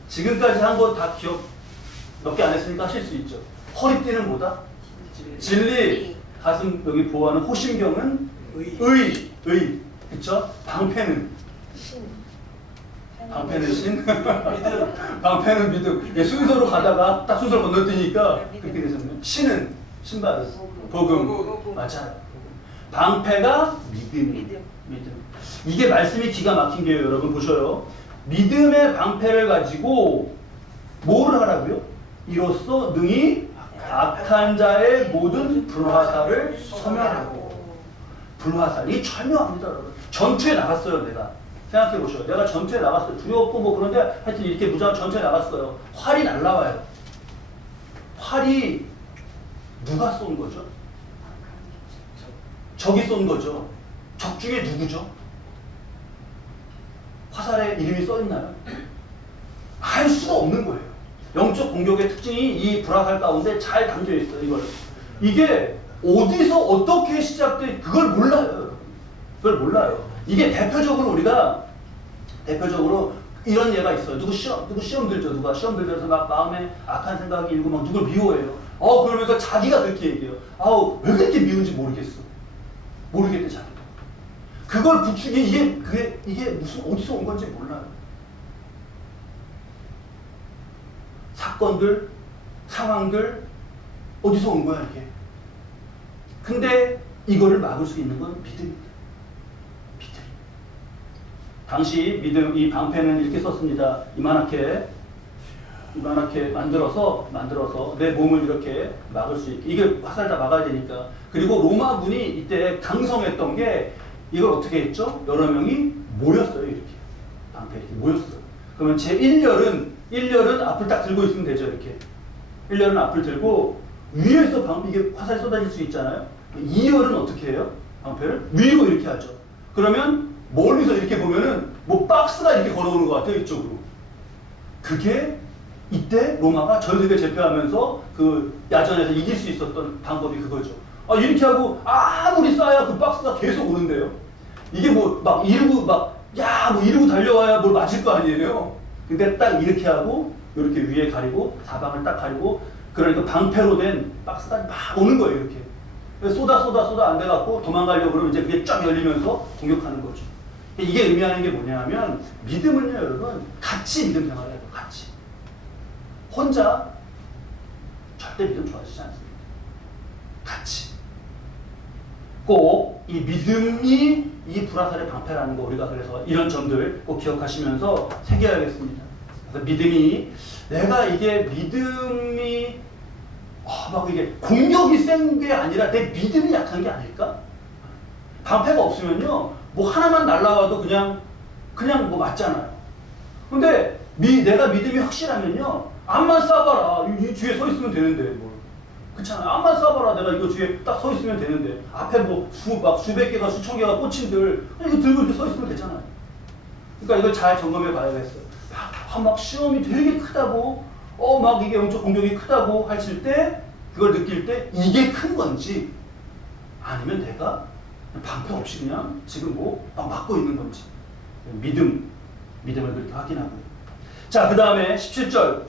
지금까지 한 거 다 기억 몇 개 안 했으니까 하실 수 있죠. 허리띠는 뭐다? 진리. 가슴 여기 보호하는 호심경은 의. 그쵸? 방패는 신. 믿음. 방패는 믿음. 예, 순서로 가다가 딱 순서를 건너뛰니까 그렇게 되셨네요. 신은 신발은 복음. 맞아요. 방패가 믿음. 이게 말씀이 기가 막힌 게요. 여러분 보셔요. 믿음의 방패를 가지고 뭐를 하라고요? 이로써 능히 악한 자의 모든 불화살을 소멸하고. 불화살이 절묘합니다. 여러분. 전투에 나갔어요. 내가 생각해 보셔요. 내가 전투에 나갔어요. 두렵고 뭐 그런데 하여튼 이렇게 무장한 전투에 나갔어요. 활이 날라와요. 활이 누가 쏜 거죠? 적이 쏜 거죠. 적 중에 누구죠? 화살에 이름이 써 있나요? 알 수가 없는 거예요. 영적 공격의 특징이 이 불화살 가운데 잘 담겨 있어요. 이게 어디서 어떻게 시작돼 그걸 몰라요. 그걸 몰라요. 이게 대표적으로 이런 예가 있어요. 누구 시험 들죠. 누가 시험 들면서 막 마음에 악한 생각이 일고 막 누굴 미워해요. 그러면서 자기가 그렇게 얘기해요. 왜 그렇게 미운지 모르겠어. 모르겠대 자기가. 그걸 부추기 이게 무슨 어디서 온 건지 몰라요. 사건들, 상황들 어디서 온 거야 이게. 근데 이거를 막을 수 있는 건 믿음입니다. 믿음. 당시 믿음 이 방패는 이렇게 썼습니다. 이만하게 만들어서 내 몸을 이렇게 막을 수 있게. 이게 화살 다 막아야 되니까. 그리고 로마군이 이때 강성했던 게 이걸 어떻게 했죠? 여러 명이 모였어요. 이렇게 방패 이렇게 모였어요. 그러면 제 1열은 앞을 딱 들고 있으면 되죠. 이렇게 1열은 앞을 들고 위에서 이게 화살이 쏟아질 수 있잖아요. 2열은 어떻게 해요? 방패를 위로 이렇게 하죠. 그러면 멀리서 이렇게 보면은 뭐 박스가 이렇게 걸어오는 것 같아요. 이쪽으로. 그게 이때 로마가 전 세계 제패하면서 그 야전에서 이길 수 있었던 방법이 그거죠. 이렇게 하고 아무리 쏴야 그 박스가 계속 오는데요. 이게 뭐 막 이러고 달려와야 뭘 맞을 거 아니에요. 근데 딱 이렇게 하고 이렇게 위에 가리고 사방을 딱 가리고 그러니까 방패로 된 박스가 막 오는 거예요. 이렇게. 쏟아 안 돼갖고 도망가려고 그러면 이제 그게 쫙 열리면서 공격하는 거죠. 이게 의미하는 게 뭐냐면 믿음은요 여러분 같이 믿음 생활을 해요. 같이. 혼자 절대 믿음 좋아지지 않습니다. 같이. 꼭 이 믿음이 이 불화살의 방패라는 거 우리가 그래서 이런 점들 꼭 기억하시면서 새겨야겠습니다. 그래서 믿음이 내가 이게 믿음이 막 이게 공격이 센 게 아니라 내 믿음이 약한 게 아닐까? 방패가 없으면요 뭐 하나만 날라와도 그냥 뭐 맞잖아요. 근데 내가 믿음이 확실하면요 암만 쏴봐라 이 뒤에 서 있으면 되는데 뭐 그렇잖아요. 암만 쏴봐라 내가 이거 뒤에 딱 서 있으면 되는데 앞에 뭐 수백 개가 수천 개가 꽂힌들 이거 들고 이렇게 서 있으면 되잖아요. 그러니까 이걸 잘 점검해 봐야겠어요. 막 시험이 되게 크다고 막 이게 영적 공격이 크다고 하실 때 그걸 느낄 때 이게 큰 건지 아니면 내가 방패 없이 그냥 지금 뭐 막 맞고 있는 건지 믿음을 그렇게 확인하고요. 자, 그 다음에 17절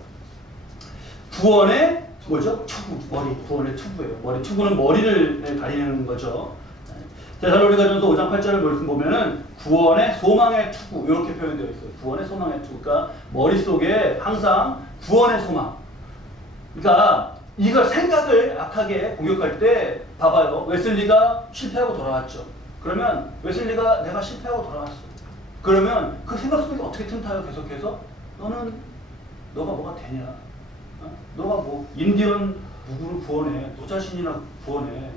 구원의 뭐죠? 투구, 머리, 구원의 투구예요. 머리, 투구는 머리를 가리는 거죠. 데살로니가전서 5장 8절을 말씀 보면은 구원의 소망의 투구 이렇게 표현되어 있어요. 구원의 소망의 투구. 그러니까 머릿속에 항상 구원의 소망. 그러니까 이걸 생각을 악하게 공격할 때 봐봐요. 웨슬리가 실패하고 돌아왔죠. 그러면 웨슬리가 내가 실패하고 돌아왔어. 그러면 그 생각 속에 어떻게 틈타요? 계속해서 너가 뭐가 되냐? 너가 뭐 인디언 누구를 구원해? 너 자신이나 구원해?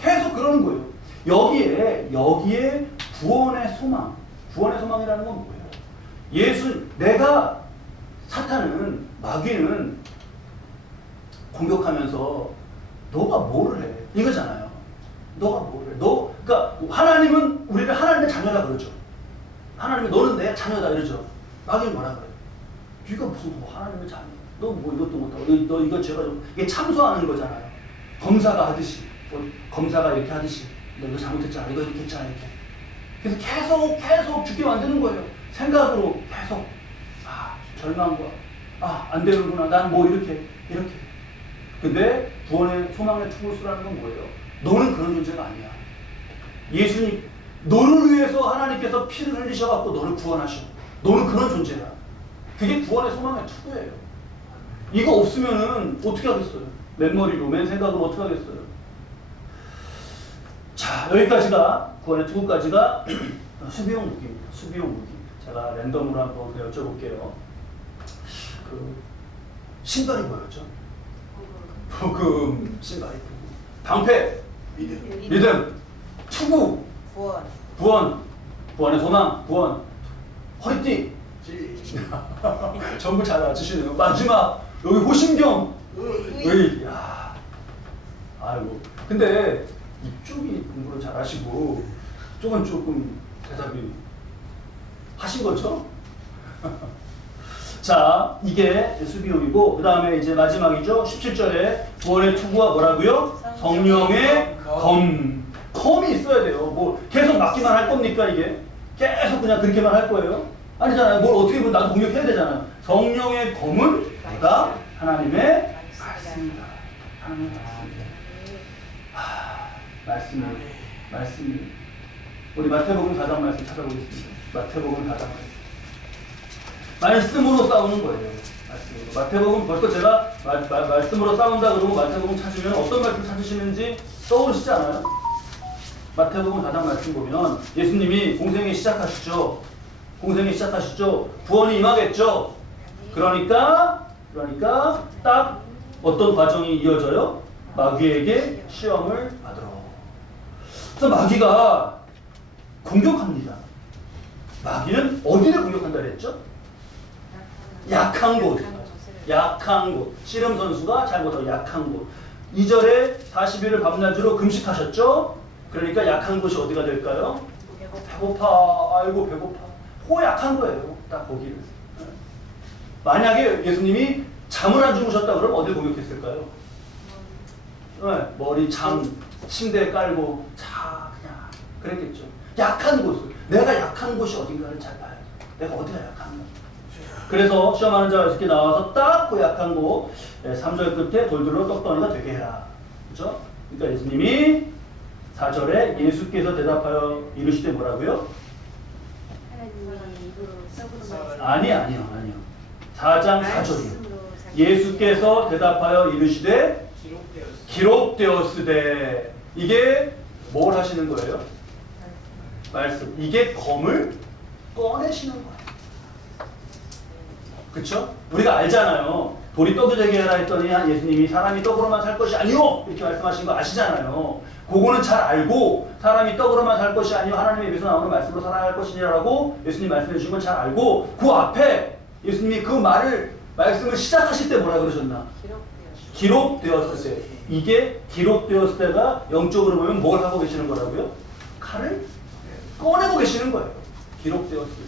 계속 그러는 거예요. 여기에 구원의 소망이라는 건 뭐예요? 내가 사탄은 마귀는 공격하면서 너가 뭐를 해? 이거잖아요. 너가 뭐를 해? 그러니까 하나님은 우리를 하나님의 자녀다 그러죠. 하나님은 너는 내 자녀다 이러죠. 마귀는 뭐라 그래요? 네가 무슨 뭐 하나님의 자녀? 너 뭐 이것도 못하고 너 이거 죄가 좀 이게 참소하는 거잖아요. 검사가 하듯이 검사가 이렇게 하듯이 너 이거 잘못했잖아. 이거 이렇게 했잖아 이렇게. 그래서 계속 죽게 만드는 거예요. 생각으로 계속 절망과 안 되는구나. 난 뭐 이렇게. 근데 구원의 소망의 투구수라는 건 뭐예요? 너는 그런 존재가 아니야. 예수님 너를 위해서 하나님께서 피를 흘리셔갖고 너를 구원하셔. 너는 그런 존재야. 그게 구원의 소망의 투구예요. 이거 없으면은 어떻게 하겠어요? 맨머리로 맨 생각으로 어떻게 하겠어요? 자, 여기까지가 구원의 투구까지가 수비용 무기입니다. 수비용 무기. 제가 랜덤으로 한번 여쭤볼게요. 신발이 뭐였죠? 복음. 신발이 복음. 방패. 믿음. 투구. 구원. 구원의 소망. 구원. 허리띠. 전부 잘 맞추시네요. 마지막 여기 호심경. 의. 야. 아이고. 근데 이쪽이 공부를 잘하시고 이쪽은 조금 대답이 하신 거죠? 자, 이게 수비용이고 그 다음에 이제 마지막이죠. 17절에 구원의 투구가 뭐라고요? 성령의 검이 있어야 돼요. 뭐 계속 맞기만 할 겁니까 이게? 계속 그냥 그렇게만 할 거예요? 아니잖아요. 뭘 어떻게 보면 나도 공격해야 되잖아요. 성령의 검은 뭐다? 하나님의 말씀이다. 하나님의 말씀입니다. 말씀입니다. 우리 마태복음 4장 말씀 찾아보겠습니다. 마태복음 4장 말씀으로 싸우는 거예요. 말씀으로. 마태복음 벌써 제가 말씀으로 싸운다 그러고 마태복음 찾으면 어떤 말씀 찾으시는지 떠오르시지 않아요? 마태복음 4장 말씀 보면 예수님이 공생이 시작하시죠. 구원이 임하겠죠. 그러니까 딱 어떤 과정이 이어져요? 마귀에게 시험을 받으러. 그래서 마귀가 공격합니다. 마귀는 어디를 공격한다 그랬죠? 약한 곳. 씨름 선수가 잘못하고 약한 곳. 2절에 40일을 밤낮으로 금식하셨죠? 그러니까 약한 곳이 어디가 될까요? 배고파. 아이고 배고파. 약한 거예요. 딱 거기를. 만약에 예수님이 잠을 안 주무셨다 그러면 어딜 공격했을까요? 머리 침대에 깔고 그냥 그랬겠죠. 약한 곳을. 내가 약한 곳이 어딘가를 잘 봐야 돼. 내가 어디가 약한가. 그래서 시험하는 자가 이렇게 나와서 딱 고약한 거 3절 끝에 돌들로 떡덩이가 되게 해라. 그죠? 그러니까 예수님이 4절에 예수께서 대답하여 이르시되 뭐라고요? 아니요. 4장 4절이요. 예수께서 대답하여 이르시되 기록되었으되. 이게 뭘 하시는 거예요? 말씀. 이게 검을 꺼내시는 거예요. 그쵸? 우리가 알잖아요. 돌이 떡이 되게 하라 했더니 예수님이 사람이 떡으로만 살 것이 아니오! 이렇게 말씀하신 거 아시잖아요. 그거는 잘 알고 사람이 떡으로만 살 것이 아니오 하나님의 입에서 나오는 말씀으로 살아야 할 것이냐라고 예수님 말씀해 주신 건 잘 알고 그 앞에 예수님이 그 말씀을 시작하실 때 뭐라 그러셨나? 기록되었을 때. 이게 기록되었을 때가 영적으로 보면 뭘 하고 계시는 거라고요? 칼을 꺼내고 계시는 거예요. 기록되었을 때.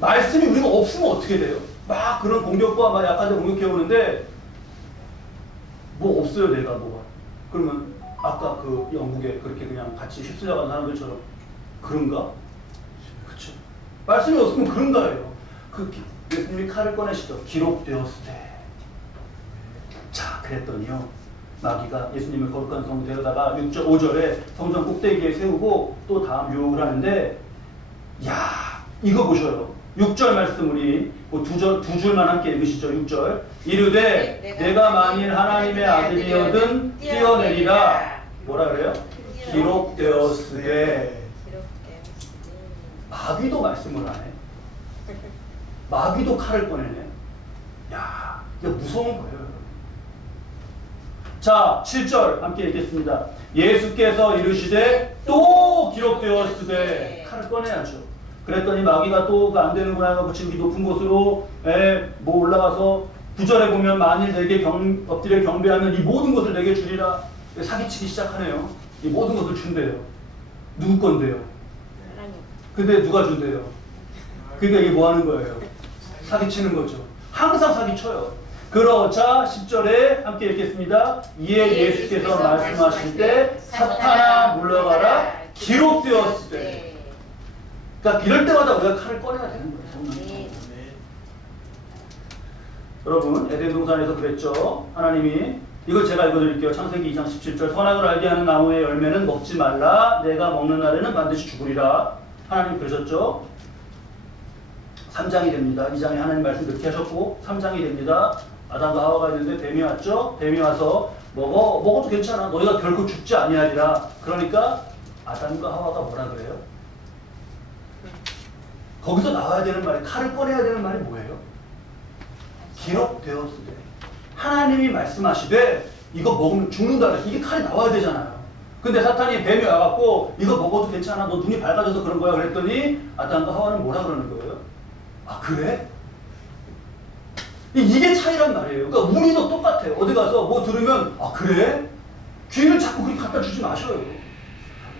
말씀이 우리가 없으면 어떻게 돼요? 막 그런 공격과 막 약한데 공격해 오는데 뭐 없어요 내가 뭐가. 그러면 아까 그 영국에 그렇게 그냥 같이 휩쓸려 간 사람들처럼 그런가? 그쵸? 말씀이 없으면 그런가예요. 그 예수님이 칼을 꺼내시죠. 기록되었을 때. 자, 그랬더니요. 마귀가 예수님을 거룩한 성 데려다가 6절, 5절에 성전 꼭대기에 세우고 또 다음 유혹을 하는데, 야, 이거 보셔요. 6절 말씀 우리 두 줄만 함께 읽으시죠. 6절. 이르되 내가 만일 하나님의 아들이어든 뛰어내리라. 뭐라 그래요? 기록되었으되. 마귀도 말씀을 안 해. 마귀도 칼을 꺼내네. 야, 이게 무서운 거예요. 자, 7절 함께 읽겠습니다. 예수께서 이르시되 또 기록되었으되. 칼을 꺼내야죠. 그랬더니 마귀가 또 안 되는구나 하고 지금 높은 곳으로 뭐 올라가서 9절에 보면 만일 내게 엎드려 경배하면 이 모든 것을 내게 주리라. 사기치기 시작하네요. 이 모든 것을 준대요. 누구 건데요? 근데 누가 준대요? 그러니까 이게 뭐 하는 거예요? 사기치는 거죠. 항상 사기쳐요. 그러자 10절에 함께 읽겠습니다. 이에 예수께서 말씀하실 때 사탄아 물러가라 기록되었을 때. 그러니까 이럴 때마다 우리가 칼을 꺼내야 되는 거예요. 여러분 에덴 동산에서 그랬죠. 하나님이 이걸 제가 읽어드릴게요. 창세기 2장 17절. 선악을 알게 하는 나무의 열매는 먹지 말라. 내가 먹는 날에는 반드시 죽으리라. 하나님 그러셨죠. 3장이 됩니다. 2장에 하나님 말씀 그렇게 하셨고 3장이 됩니다. 아담과 하와가 있는데 뱀이 왔죠. 뱀이 와서 먹어도 괜찮아. 너희가 결코 죽지 아니하리라. 그러니까 아담과 하와가 뭐라 그래요? 거기서 나와야 되는 말이, 칼을 꺼내야 되는 말이 뭐예요? 기록되었을 때. 하나님이 말씀하시되 이거 먹으면 죽는다. 이게 칼이 나와야 되잖아요. 근데 사탄이 뱀이 와갖고 이거 먹어도 괜찮아. 너 눈이 밝아져서 그런 거야. 그랬더니 아담과 하와는 뭐라 그러는 거예요? 아 그래? 이게 차이란 말이에요. 그러니까 우리도 똑같아요. 어디 가서 뭐 들으면 아 그래? 귀를 자꾸 그렇게 갖다 주지 마셔요.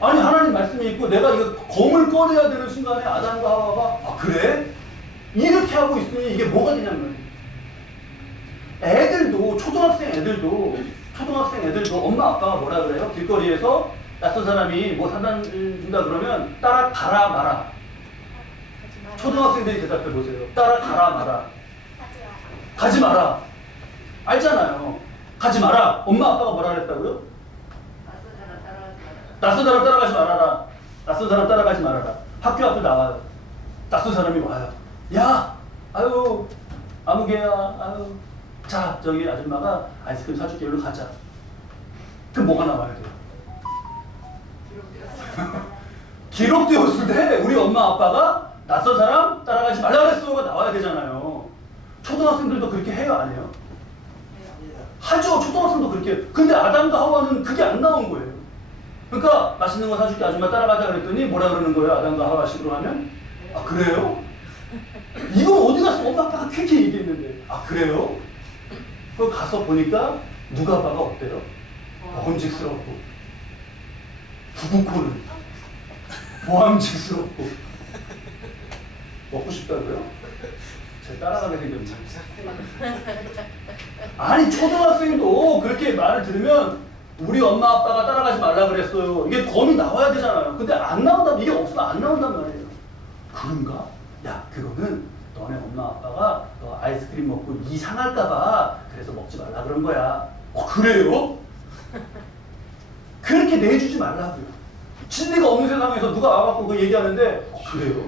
아니 하나님 말씀이 있고 내가 이거 검을 꺼내야 되는 순간에 아담과 하와가 아 그래? 이렇게 하고 있으니 이게 뭐가 되냐면 애들도 초등학생 애들도 엄마 아빠가 뭐라 그래요? 길거리에서 낯선 사람이 뭐 사다 준다 그러면 따라가라 마라. 초등학생들이 대답해 보세요. 따라가라 마라. 가지 마라. 알잖아요. 가지 마라. 엄마 아빠가 뭐라 그랬다고요? 낯선 사람 따라가지 말아라. 낯선 사람 따라가지 말아라. 학교 앞에 나와요. 낯선 사람이 와요. 야, 아유, 아무개야, 아유. 자, 저기 아줌마가 아이스크림 사줄게. 여기로 가자. 그럼 뭐가 나와야 돼요? 기록되었을 때 우리 엄마 아빠가 낯선 사람 따라가지 말라 그랬어가 나와야 되잖아요. 초등학생들도 그렇게 해요, 안 해요? 하죠. 초등학생도 그렇게. 근데 아담과 하와는 그게 안 나온 거예요. 그러니까 맛있는 거 사줄게 아줌마 따라가자 그랬더니 뭐라 그러는 거예요? 아담과 하와식으로 하면? 아 그래요? 이건 어디 가서 엄마 아빠가 그렇게 얘기했는데 아 그래요? 그 가서 보니까 누가 봐가 어때요? 먹음직스럽고 부부코는 보암직스럽고 먹고 싶다고요? 제 따라가게 생겼네. 아니 초등학생도 그렇게 말을 들으면 우리 엄마 아빠가 따라가지 말라 그랬어요. 이게 검이 나와야 되잖아요. 근데 안 나온다. 이게 없으면 안 나온단 말이에요. 그런가? 야 그거는 너네 엄마 아빠가 아이스크림 먹고 이 상할까봐 그래서 먹지 말라 그런 거야. 그래요? 그렇게 내주지 말라고요. 진리가 없는 세상에서 누가 와갖고 그 얘기하는데 그래요?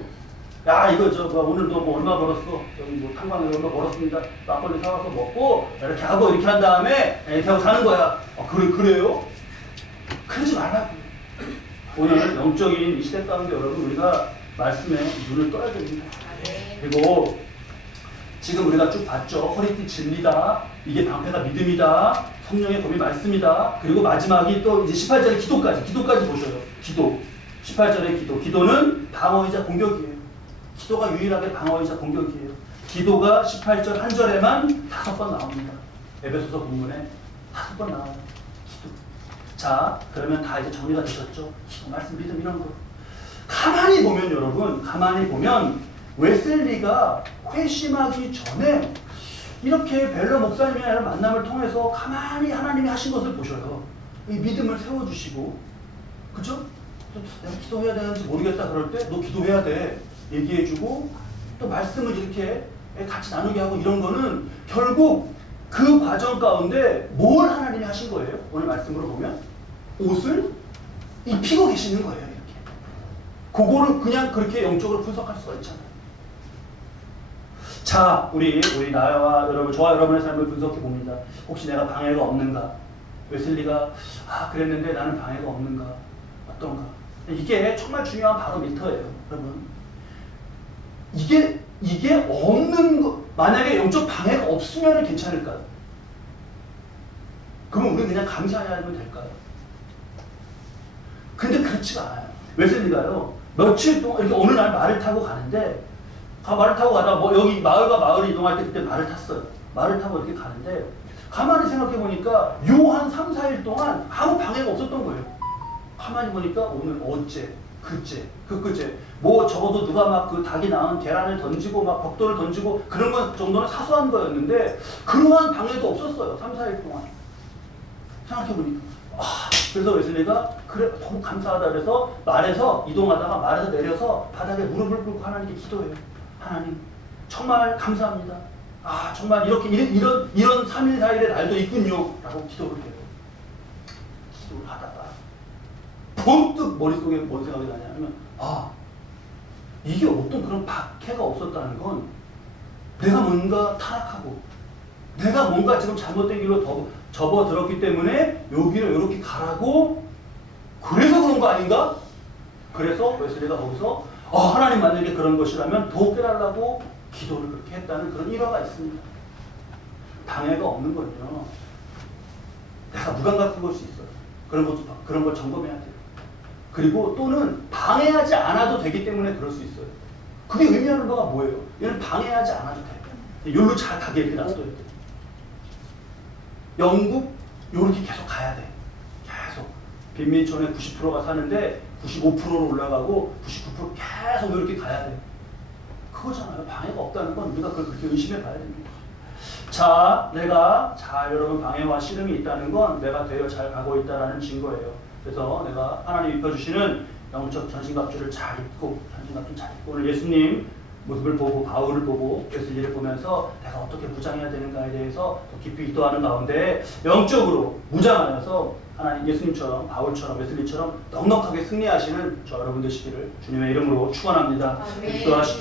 야 이거 오늘 너 뭐 얼마 벌었어? 여기 뭐 탕방에서 얼마 벌었습니다. 막걸리 사와서 먹고 이렇게 하고 이렇게 한 다음에 이렇게 하고 사는 거야. 그래요? 그러지 말라고요. 오늘 영적인 이 시대 가운데 여러분 우리가 말씀에 눈을 떠야 됩니다. 그리고 지금 우리가 쭉 봤죠. 허리띠 진리다. 이게 방패가 믿음이다. 성령의 검이 말씀이다. 그리고 마지막이 또 이제 18절의 기도까지 보셔요. 기도. 18절의 기도. 기도는 방어이자 공격이에요. 기도가 유일하게 방어이자 공격이에요. 기도가 18절 한 절에만 5번 나옵니다. 에베소서 본문에 5번 나와요. 기도. 자, 그러면 다 이제 정리가 되셨죠? 기도, 말씀, 믿음 이런 거. 가만히 보면 여러분, 웨슬리가 회심하기 전에 이렇게 벨러 목사님이랑 만남을 통해서 가만히 하나님이 하신 것을 보셔요. 이 믿음을 세워주시고, 그죠? 내가 기도해야 되는지 모르겠다 그럴 때 너 기도해야 돼 얘기해주고 또 말씀을 이렇게 같이 나누게 하고 이런 거는 결국 그 과정 가운데 뭘 하나님이 하신 거예요? 오늘 말씀으로 보면 옷을 입히고 계시는 거예요. 이렇게 그거를 그냥 그렇게 영적으로 분석할 수가 있잖아요. 자, 우리 나와 여러분, 저와 여러분의 삶을 분석해 봅니다. 혹시 내가 방해가 없는가? 웨슬리가 그랬는데 나는 방해가 없는가? 어떤가? 이게 정말 중요한 바로미터예요, 여러분. 이게 없는 거, 만약에 영적 방해가 없으면 괜찮을까요? 그러면 우리는 그냥 감사해야 하면 될까요? 근데 그렇지가 않아요. 웨슬리가요, 며칠 동안 이렇게 어느 날 말을 타고 가는데, 말을 타고 가다가 여기 마을과 마을을 이동할 때 그때 말을 탔어요. 말을 타고 이렇게 가는데, 가만히 생각해 보니까 한 3, 4일 동안 아무 방해가 없었던 거예요. 가만히 보니까 오늘 어제, 그제, 적어도 누가 막 그 닭이 낳은 계란을 던지고 막 벽돌을 던지고 그런 건 정도는 사소한 거였는데 그러한 방해도 없었어요. 3, 4일 동안. 생각해보니까. 그래서 웨슬리가 그래 너무 감사하다 그래서 말에서 이동하다가 말에서 내려서 바닥에 무릎을 꿇고 하나님께 기도해요. 하나님 정말 감사합니다. 정말 이런 3일 4일의 날도 있군요. 라고 기도를 해요. 기도를 하다가 번뜩 머릿속에 뭔 생각이 나냐면 이게 어떤 그런 박해가 없었다는 건 내가 뭔가 타락하고 내가 뭔가 지금 잘못된 길로 접어들었기 때문에 여기를 이렇게 가라고 그래서 그런 거 아닌가? 그래서 웨슬리가 거기서 하나님 만약에 그런 것이라면 더 깨달라고 기도를 그렇게 했다는 그런 일화가 있습니다. 방해가 없는 건요, 내가 무감각한 걸 수 있어요. 그런 걸 점검해야 돼요. 그리고 또는 방해하지 않아도 되기 때문에 그럴 수 있어요. 그게 의미하는 바가 뭐예요? 얘는 방해하지 않아도 돼. 여기로 잘 가게 이렇게 놔둬야 돼. 영국 요렇게 계속 가야 돼. 계속 빈민촌에 90%가 사는데 95%로 올라가고 99% 계속 이렇게 가야 돼. 그거잖아요. 방해가 없다는 건 우리가 그걸 그렇게 의심해 봐야 됩니다. 자, 여러분 방해와 씨름이 있다는 건 내가 되어 잘 가고 있다는 증거예요. 그래서 내가 하나님 입혀주시는 영적 전신갑주를 잘 입고, 오늘 예수님 모습을 보고, 바울을 보고, 웨슬리를 보면서 내가 어떻게 무장해야 되는가에 대해서 더 깊이 기도하는 가운데 영적으로 무장하여서 하나님 예수님처럼, 바울처럼, 웨슬리처럼 넉넉하게 승리하시는 저 여러분 되시기를 주님의 이름으로 축원합니다. 기도하십시오.